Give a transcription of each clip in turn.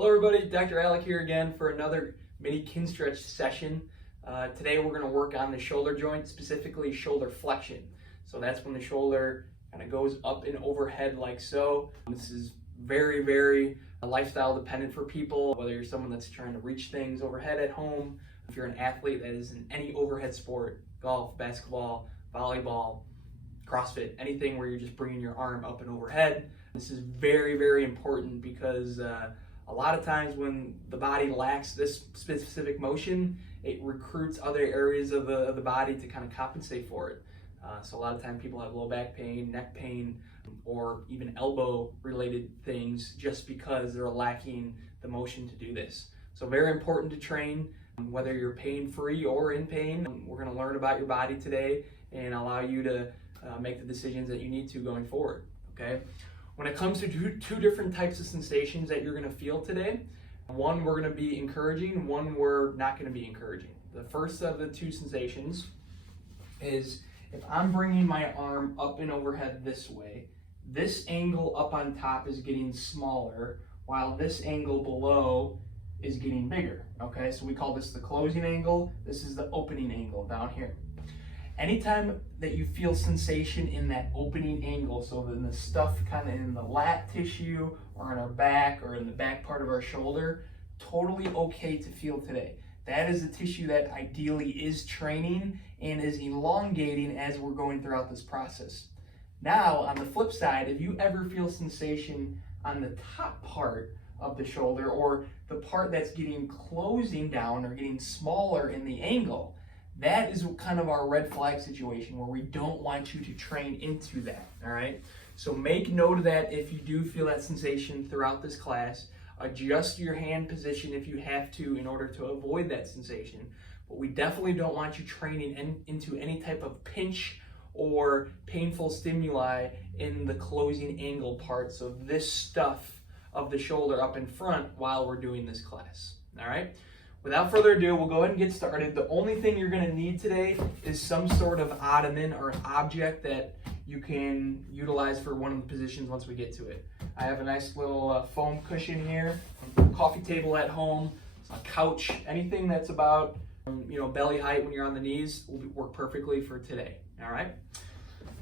Hello everybody, Dr. Alec here again for another mini Kinstretch session. Today we're going to work on the shoulder joint, specifically shoulder flexion. So that's when the shoulder kind of goes up and overhead like so. This is very lifestyle dependent for people, whether you're someone that's trying to reach things overhead at home, if you're an athlete that is in any overhead sport, golf, basketball, volleyball, CrossFit, anything where you're just bringing your arm up and overhead. This is very important because a lot of times when the body lacks this specific motion, it recruits other areas of the body to kind of compensate for it. So a lot of times people have low back pain, neck pain, or even elbow related things just because they're lacking the motion to do this. So very important to train, whether you're pain-free or in pain. We're going to learn about your body today and allow you to make the decisions that you need to going forward, okay? When it comes to two different types of sensations that you're going to feel today, one we're going to be encouraging, one we're not going to be encouraging. The first of the two sensations is if I'm bringing my arm up and overhead this way, this angle up on top is getting smaller while this angle below is getting bigger, okay? So we call this the closing angle. This is the opening angle down here. Anytime that you feel sensation in that opening angle, so in the stuff kind of in the lat tissue or in our back or in the back part of our shoulder, totally okay to feel today. That is the tissue that ideally is training and is elongating as we're going throughout this process. Now, on the flip side, if you ever feel sensation on the top part of the shoulder or the part that's getting closing down or getting smaller in the angle, that is kind of our red flag situation where we don't want you to train into that, all right? So make note of that if you do feel that sensation throughout this class. Adjust your hand position if you have to in order to avoid that sensation. But we definitely don't want you training into any type of pinch or painful stimuli in the closing angle parts of this stuff of the shoulder up in front while we're doing this class, all right? Without further ado, we'll go ahead and get started. The only thing you're going to need today is some sort of ottoman or an object that you can utilize for one of the positions once we get to it. I have a nice little foam cushion here, a coffee table at home, a couch, anything that's about belly height when you're on the knees will work perfectly for today, all right?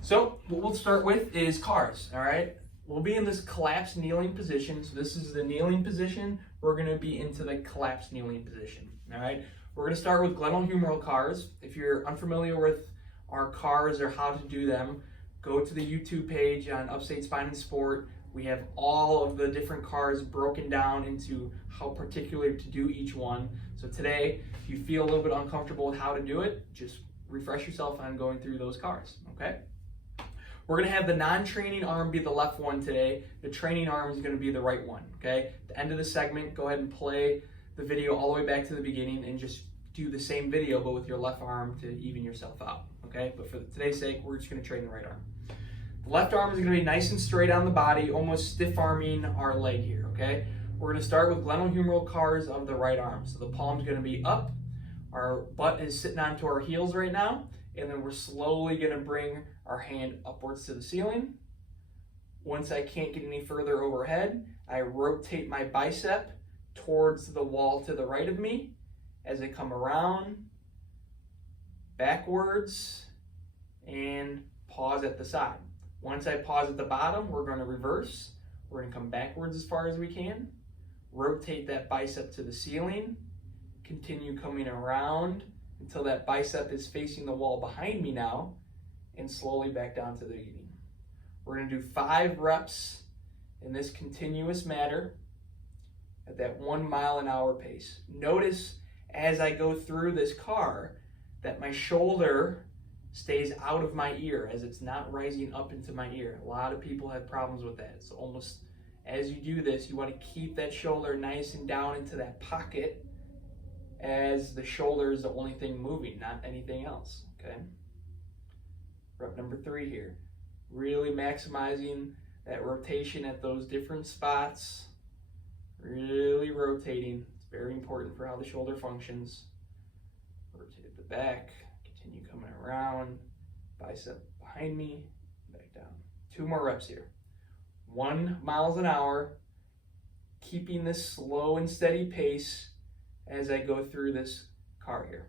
So what we'll start with is cars, all right? We'll be in this collapsed kneeling position. So this is the kneeling position. We're going to be into the collapsed kneeling position. All right. We're going to start with glenohumeral cars. If you're unfamiliar with our cars or how to do them, go to the YouTube page on Upstate Spine and Sport. We have all of the different cars broken down into how particular to do each one. So today, if you feel a little bit uncomfortable with how to do it, just refresh yourself on going through those cars. Okay. We're going to have the non-training arm be the left one today. The training arm is going to be the right one, okay? At the end of the segment, go ahead and play the video all the way back to the beginning and just do the same video, but with your left arm to even yourself out, okay? But for today's sake, we're just going to train the right arm. The left arm is going to be nice and straight on the body, almost stiff-arming our leg here, okay? We're going to start with glenohumeral cars of the right arm. So the palm's going to be up. Our butt is sitting onto our heels right now. And then we're slowly going to bring our hand upwards to the ceiling. Once I can't get any further overhead, I rotate my bicep towards the wall to the right of me as I come around, backwards, and pause at the side. Once I pause at the bottom, we're going to reverse. We're going to come backwards as far as we can, rotate that bicep to the ceiling, continue coming around until that bicep is facing the wall behind me now, and slowly back down to the beginning. We're going to do 5 reps in this continuous manner at that 1 mile an hour pace. Notice as I go through this car that my shoulder stays out of my ear as it's not rising up into my ear. A lot of people have problems with that. So almost as you do this, you want to keep that shoulder nice and down into that pocket as the shoulder is the only thing moving, not anything else, okay? Rep number 3 here. Really maximizing that rotation at those different spots. Really rotating. It's very important for how the shoulder functions. Rotate at the back, continue coming around, bicep behind me, back down. 2 more reps here. 1 mile an hour. keeping this slow and steady pace as I go through this car here.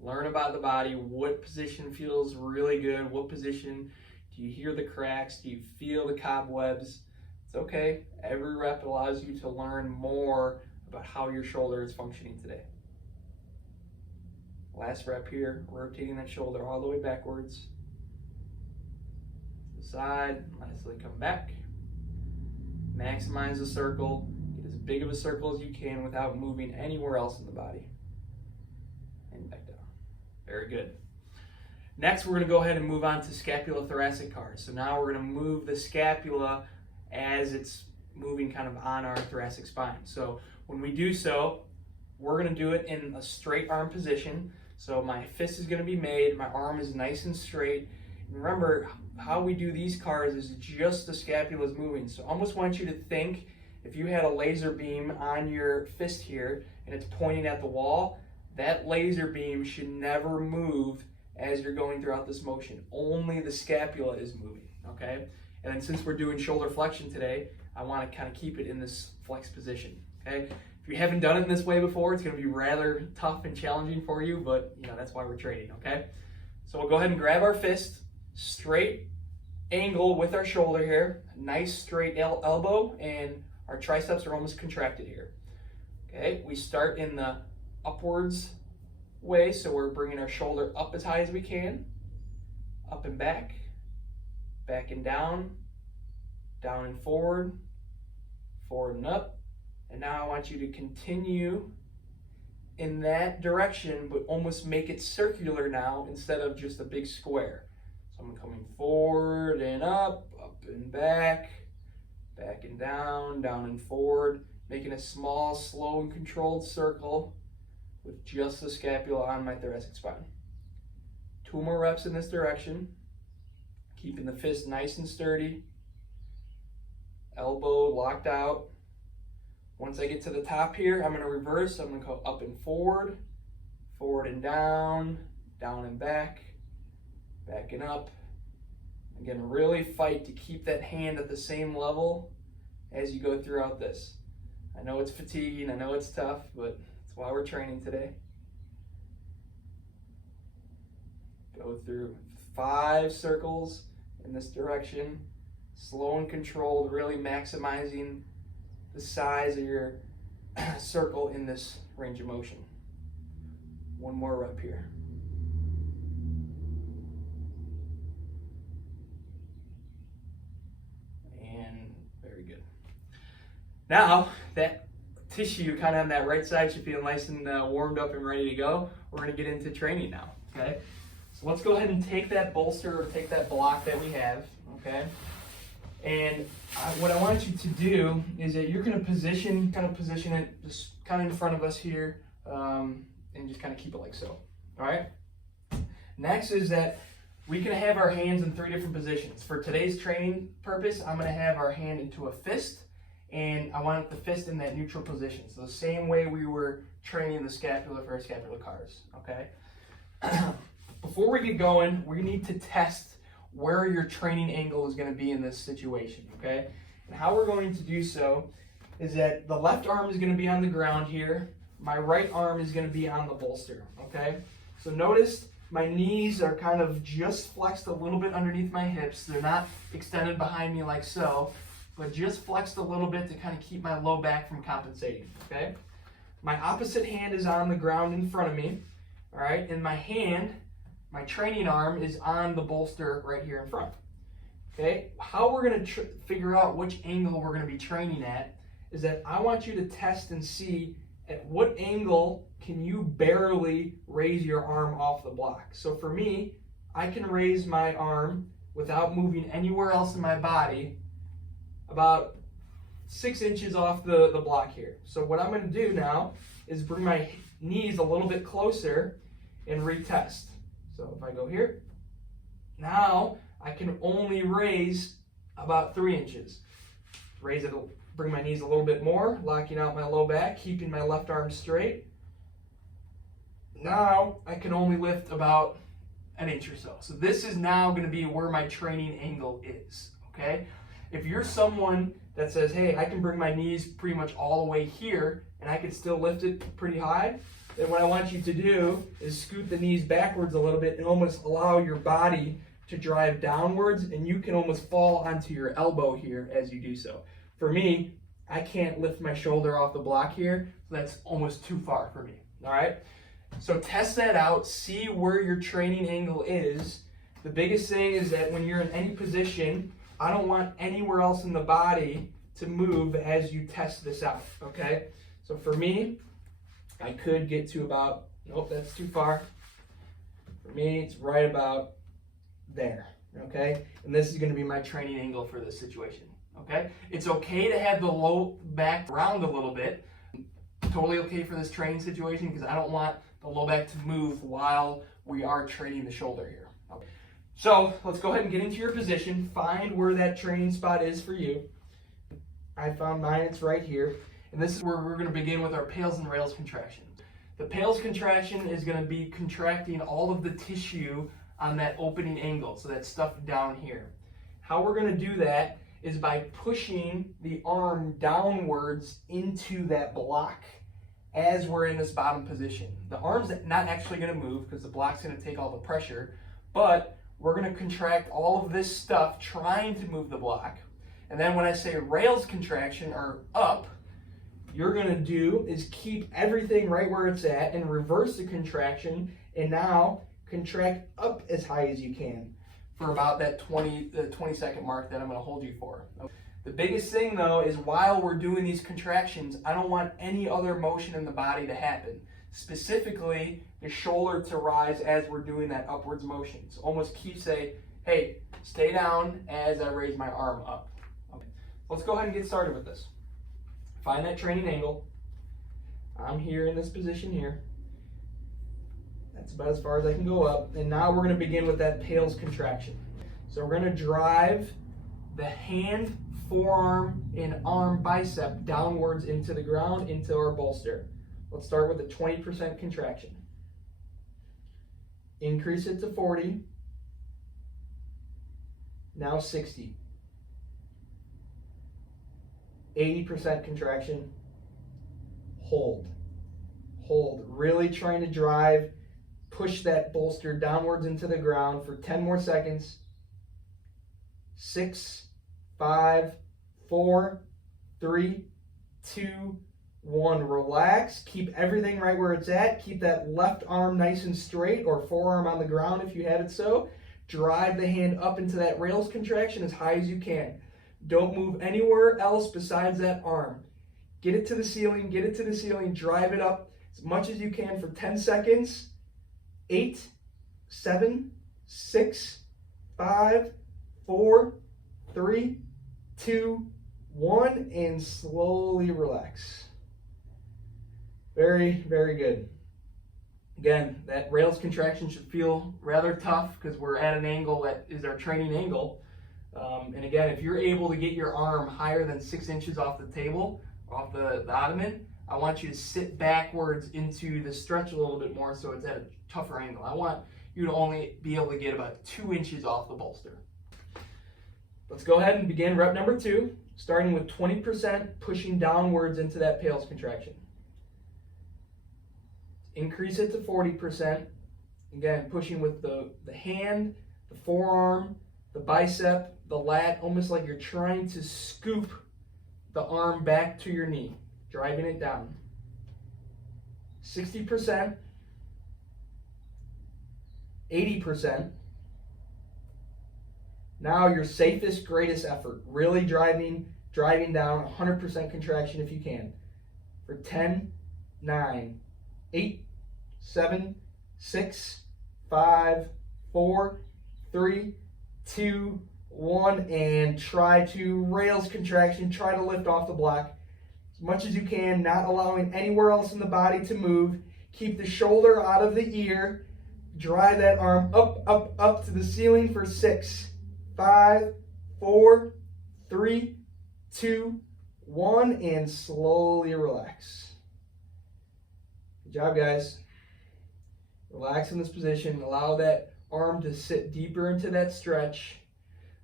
Learn about the body, what position feels really good, what position do you hear the cracks, do you feel the cobwebs. It's okay. Every rep allows you to learn more about how your shoulder is functioning today. Last rep here, rotating that shoulder all the way backwards. To the side, nicely come back. Maximize the circle. Get as big of a circle as you can without moving anywhere else in the body. And back down. Very good. Next, we're going to go ahead and move on to scapulothoracic cars. So now we're going to move the scapula as it's moving kind of on our thoracic spine. So when we do so, we're going to do it in a straight arm position. So my fist is going to be made, my arm is nice and straight. And remember, how we do these cars is just the scapula is moving. So I almost want you to think if you had a laser beam on your fist here and it's pointing at the wall, that laser beam should never move as you're going throughout this motion. Only the scapula is moving, okay? And then since we're doing shoulder flexion today, I want to kind of keep it in this flex position, okay? If you haven't done it in this way before, it's going to be rather tough and challenging for you, but that's why we're training, okay? So we'll go ahead and grab our fist, straight angle with our shoulder here, nice straight elbow, and our triceps are almost contracted here. Okay, we start in the upwards way, so we're bringing our shoulder up as high as we can, up and back, back and down, down and forward, forward and up. And now I want you to continue in that direction, but almost make it circular now instead of just a big square. So I'm coming forward and up and back, back and down, down and forward, making a small, slow and controlled circle with just the scapula on my thoracic spine. 2 more reps in this direction, keeping the fist nice and sturdy, elbow locked out. Once I get to the top here, I'm going to reverse. I'm going to go up and forward, forward and down, down and back, back and up. Again, really fight to keep that hand at the same level as you go throughout this. I know it's fatiguing, I know it's tough, but that's why we're training today. Go through 5 circles in this direction, slow and controlled, really maximizing the size of your circle in this range of motion. 1 more rep here. And very good. Now that tissue kind of on that right side should feel nice and warmed up and ready to go. We're going to get into training now, okay? So let's go ahead and take that bolster or take that block that we have, okay? And what I want you to do is that you're going to position it just kind of in front of us here, and just kind of keep it like so. All right. Next is that we can have our hands in 3 different positions. For today's training purpose, I'm going to have our hand into a fist, and I want the fist in that neutral position. So the same way we were training the scapula for our scapular cars. Okay. Before we get going, we need to test where your training angle is going to be in this situation, okay? And how we're going to do so is that the left arm is going to be on the ground here. My right arm is going to be on the bolster, okay? So notice my knees are kind of just flexed a little bit underneath my hips. They're not extended behind me like so, but just flexed a little bit to kind of keep my low back from compensating, okay? My opposite hand is on the ground in front of me, all right? And my hand, my training arm, is on the bolster right here in front. Okay, how we're going to figure out which angle we're going to be training at is that I want you to test and see at what angle can you barely raise your arm off the block. So for me, I can raise my arm without moving anywhere else in my body about 6 inches off the block here. So what I'm going to do now is bring my knees a little bit closer and retest. So if I go here, now I can only raise about 3 inches. Raise it, bring my knees a little bit more, locking out my low back, keeping my left arm straight. Now I can only lift about 1 inch or so. So this is now going to be where my training angle is, okay? If you're someone that says, hey, I can bring my knees pretty much all the way here and I can still lift it pretty high, then what I want you to do is scoot the knees backwards a little bit and almost allow your body to drive downwards, and you can almost fall onto your elbow here as you do so. For me, I can't lift my shoulder off the block here, so that's almost too far for me, all right? So test that out, see where your training angle is. The biggest thing is that when you're in any position, I don't want anywhere else in the body to move as you test this out, okay? So for me, I could get to about, nope, that's too far. For me, it's right about there, okay? And this is going to be my training angle for this situation, okay? It's okay to have the low back round a little bit. Totally okay for this training situation because I don't want the low back to move while we are training the shoulder here. Okay. So let's go ahead and get into your position. Find where that training spot is for you. I found mine, it's right here. And this is where we're going to begin with our pales and rails contraction. The pales contraction is going to be contracting all of the tissue on that opening angle, so that stuff down here. How we're going to do that is by pushing the arm downwards into that block as we're in this bottom position. The arm's not actually going to move because the block's going to take all the pressure, but we're going to contract all of this stuff trying to move the block. And then when I say rails contraction or up, you're going to do is keep everything right where it's at and reverse the contraction, and now contract up as high as you can for about that 20 second mark that I'm going to hold you for. The biggest thing though is while we're doing these contractions, I don't want any other motion in the body to happen. Specifically, the shoulder to rise as we're doing that upwards motion. So almost keep saying, hey, stay down as I raise my arm up. Okay. Let's go ahead and get started with this. Find that training angle. I'm here in this position here. That's about as far as I can go up. And now we're going to begin with that pales contraction. So we're going to drive the hand, forearm, and arm bicep downwards into the ground, into our bolster. Let's start with a 20% contraction. Increase it to 40. Now 60. 80% contraction. Hold. Hold. Really trying to drive, push that bolster downwards into the ground for 10 more seconds. 6, 5, 4, 3, 2, 1. Relax. Keep everything right where it's at. Keep that left arm nice and straight, or forearm on the ground if you had it so. Drive the hand up into that rails contraction as high as you can. Don't move anywhere else besides that arm. Get it to the ceiling, get it to the ceiling, drive it up as much as you can for 10 seconds. 8, 7, 6, 5, 4, 3, 2, 1, and slowly relax. Very, very good. Again, that rails contraction should feel rather tough because we're at an angle that is our training angle. And again, if you're able to get your arm higher than 6 inches off the table, off the ottoman, I want you to sit backwards into the stretch a little bit more so it's at a tougher angle. I want you to only be able to get about 2 inches off the bolster. Let's go ahead and begin rep number 2, starting with 20% pushing downwards into that pales contraction. Increase it to 40%. Again, pushing with the hand, the forearm, the bicep, the lat, almost like you're trying to scoop the arm back to your knee, driving it down. 60%, 80%. Now your safest, greatest effort, really driving down 100% contraction if you can. For 10, 9, 8, 7, 6, 5, 4, 3, 2, 1, and try to rails contraction, try to lift off the block as much as you can, not allowing anywhere else in the body to move. Keep the shoulder out of the ear. Drive that arm up, up, up to the ceiling for 6, 5, 4, 3, 2, 1, and slowly relax. Good job, guys. Relax in this position. Allow that arm to sit deeper into that stretch.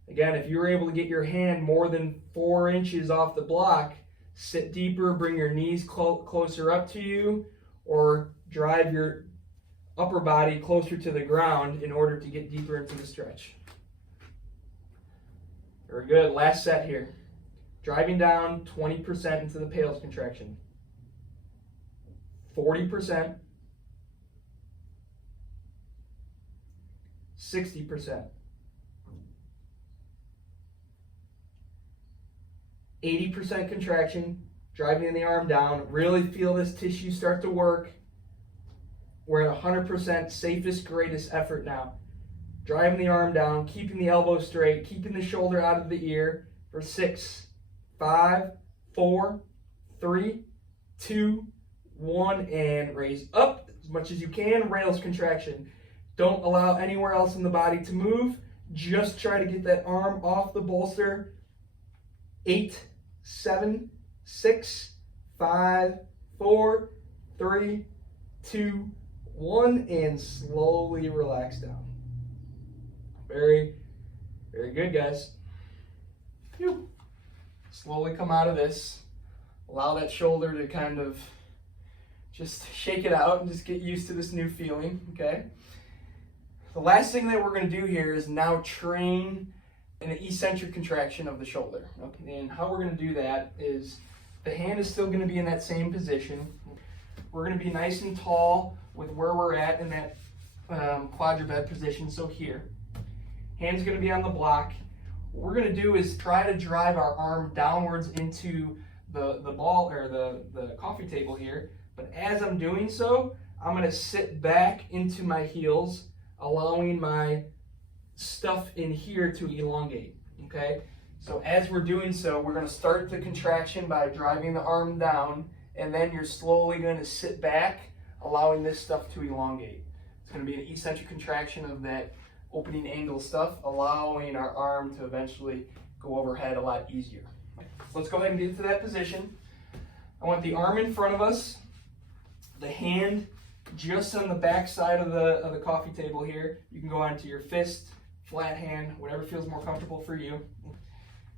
Again, if you're able to get your hand more than 4 inches off the block, sit deeper, bring your knees closer up to you, or drive your upper body closer to the ground in order to get deeper into the stretch. Very good. Last set here. Driving down 20% into the pales contraction. 40%. 60%. 80% contraction, driving the arm down. Really feel this tissue start to work. We're at 100% safest, greatest effort now. Driving the arm down, keeping the elbow straight, keeping the shoulder out of the ear for 6, 5, 4, 3, 2, 1, and raise up as much as you can. Rails contraction. Don't allow anywhere else in the body to move. Just try to get that arm off the bolster. 8, 7, 6, 5, 4, 3, 2, 1, and slowly relax down. Very, very good, guys. Phew. Slowly come out of this. Allow that shoulder to kind of just shake it out and just get used to this new feeling, okay? The last thing that we're going to do here is now train an eccentric contraction of the shoulder. Okay, and how we're going to do that is the hand is still going to be in that same position. We're going to be nice and tall with where we're at in that quadruped position, so here. Hand's going to be on the block. What we're going to do is try to drive our arm downwards into the ball or the coffee table here. But as I'm doing so, I'm going to sit back into my heels, allowing my stuff in here to elongate, okay? So as we're doing so, we're going to start the contraction by driving the arm down, and then you're slowly going to sit back, allowing this stuff to elongate. It's going to be an eccentric contraction of that opening angle stuff, allowing our arm to eventually go overhead a lot easier. So let's go ahead and get into that position. I want the arm in front of us, the hand just on the back side of the coffee table here. You can go onto your fist, flat hand, whatever feels more comfortable for you.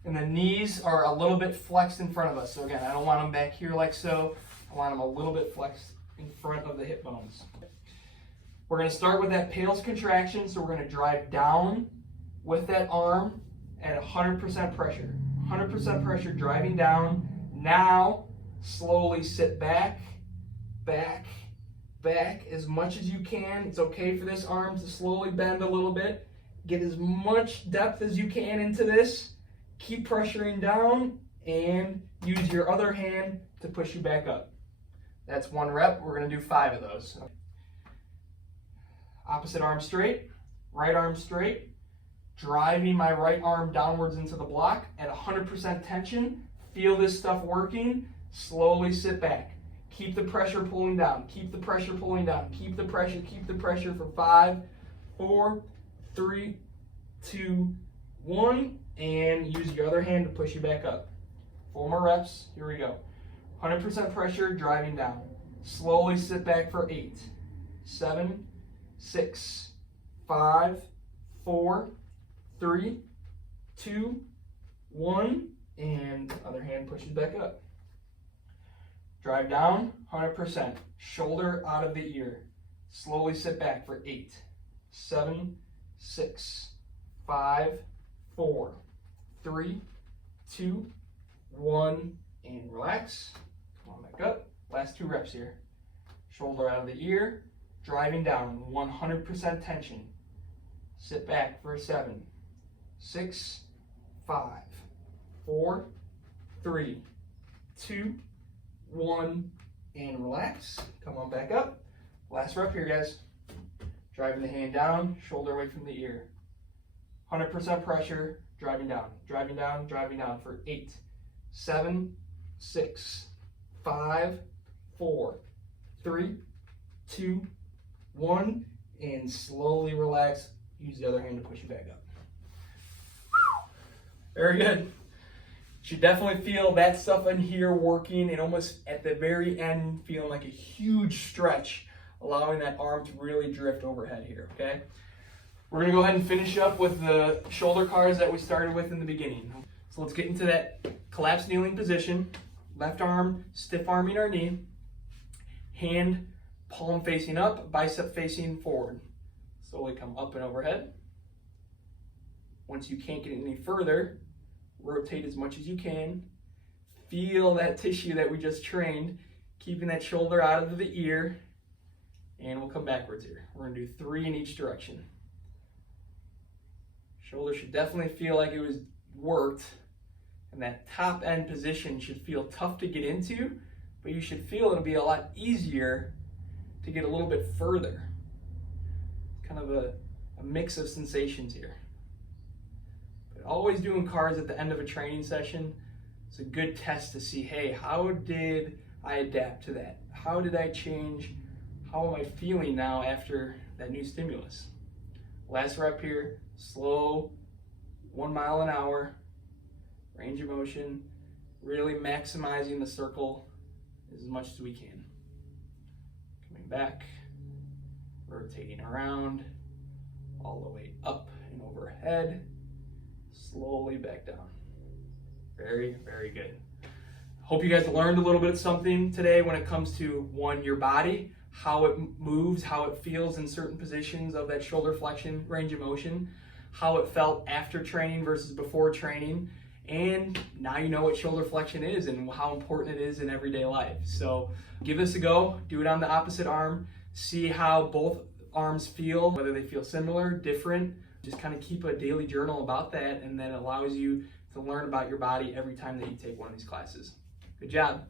And the knees are a little bit flexed in front of us. So again, I don't want them back here like so. I want them a little bit flexed in front of the hip bones. We're going to start with that pales contraction. So we're going to drive down with that arm at 100% pressure. 100% pressure driving down. Now, slowly sit back, back, back as much as you can. It's okay for this arm to slowly bend a little bit. Get as much depth as you can into this. Keep pressuring down and use your other hand to push you back up. That's 1 rep. We're going to do 5 of those. Opposite arm straight, right arm straight. Driving my right arm downwards into the block at 100% tension. Feel this stuff working. Slowly sit back. Keep the pressure pulling down. Keep the pressure pulling down. Keep the pressure for 5, 4, 3, 2, 1, and use your other hand to push you back up. 4 more reps. Here we go. 100% pressure, driving down. Slowly sit back for 8, 7, 6, 5, 4, 3, 2, 1, and other hand pushes back up. Drive down, 100%. Shoulder out of the ear. Slowly sit back for 8, 7, 6, 5, 4, 3, 2, 1, and relax. Come on back up. Last 2 reps here. Shoulder out of the ear, driving down, 100% tension. Sit back for 7, 6, 5, 4, 3, 2, 1, and relax. Come on back up. Last rep here, guys. Driving the hand down, shoulder away from the ear. 100% pressure, driving down, driving down, driving down for 8, 7, 6, 5, 4, 3, 2, 1, and slowly relax. Use the other hand to push you back up. Very good. Should definitely feel that stuff in here working, and almost at the very end feeling like a huge stretch, allowing that arm to really drift overhead here, okay? We're gonna go ahead and finish up with the shoulder cars that we started with in the beginning. So let's get into that collapsed kneeling position. Left arm, stiff arming our knee. Hand, palm facing up, bicep facing forward. Slowly come up and overhead. Once you can't get any further, rotate as much as you can. Feel that tissue that we just trained, keeping that shoulder out of the ear. And we'll come backwards here. We're gonna do 3 in each direction. Shoulder should definitely feel like it was worked. And that top end position should feel tough to get into, but you should feel it'll be a lot easier to get a little bit further. Kind of a mix of sensations here. But always doing cars at the end of a training session, it's a good test to see, hey, how did I adapt to that? How did I change? How am I feeling now after that new stimulus? Last rep here, slow, 1 mile an hour, range of motion, really maximizing the circle as much as we can. Coming back, rotating around, all the way up and overhead, slowly back down. Very, very good. Hope you guys learned a little bit of something today when it comes to, one, your body, how it moves, how it feels in certain positions of that shoulder flexion range of motion, how it felt after training versus before training, and now you know what shoulder flexion is and how important it is in everyday life. So give this a go, do it on the opposite arm, see how both arms feel, whether they feel similar, different. Just kind of keep a daily journal about that, and then it allows you to learn about your body every time that you take one of these classes. Good job.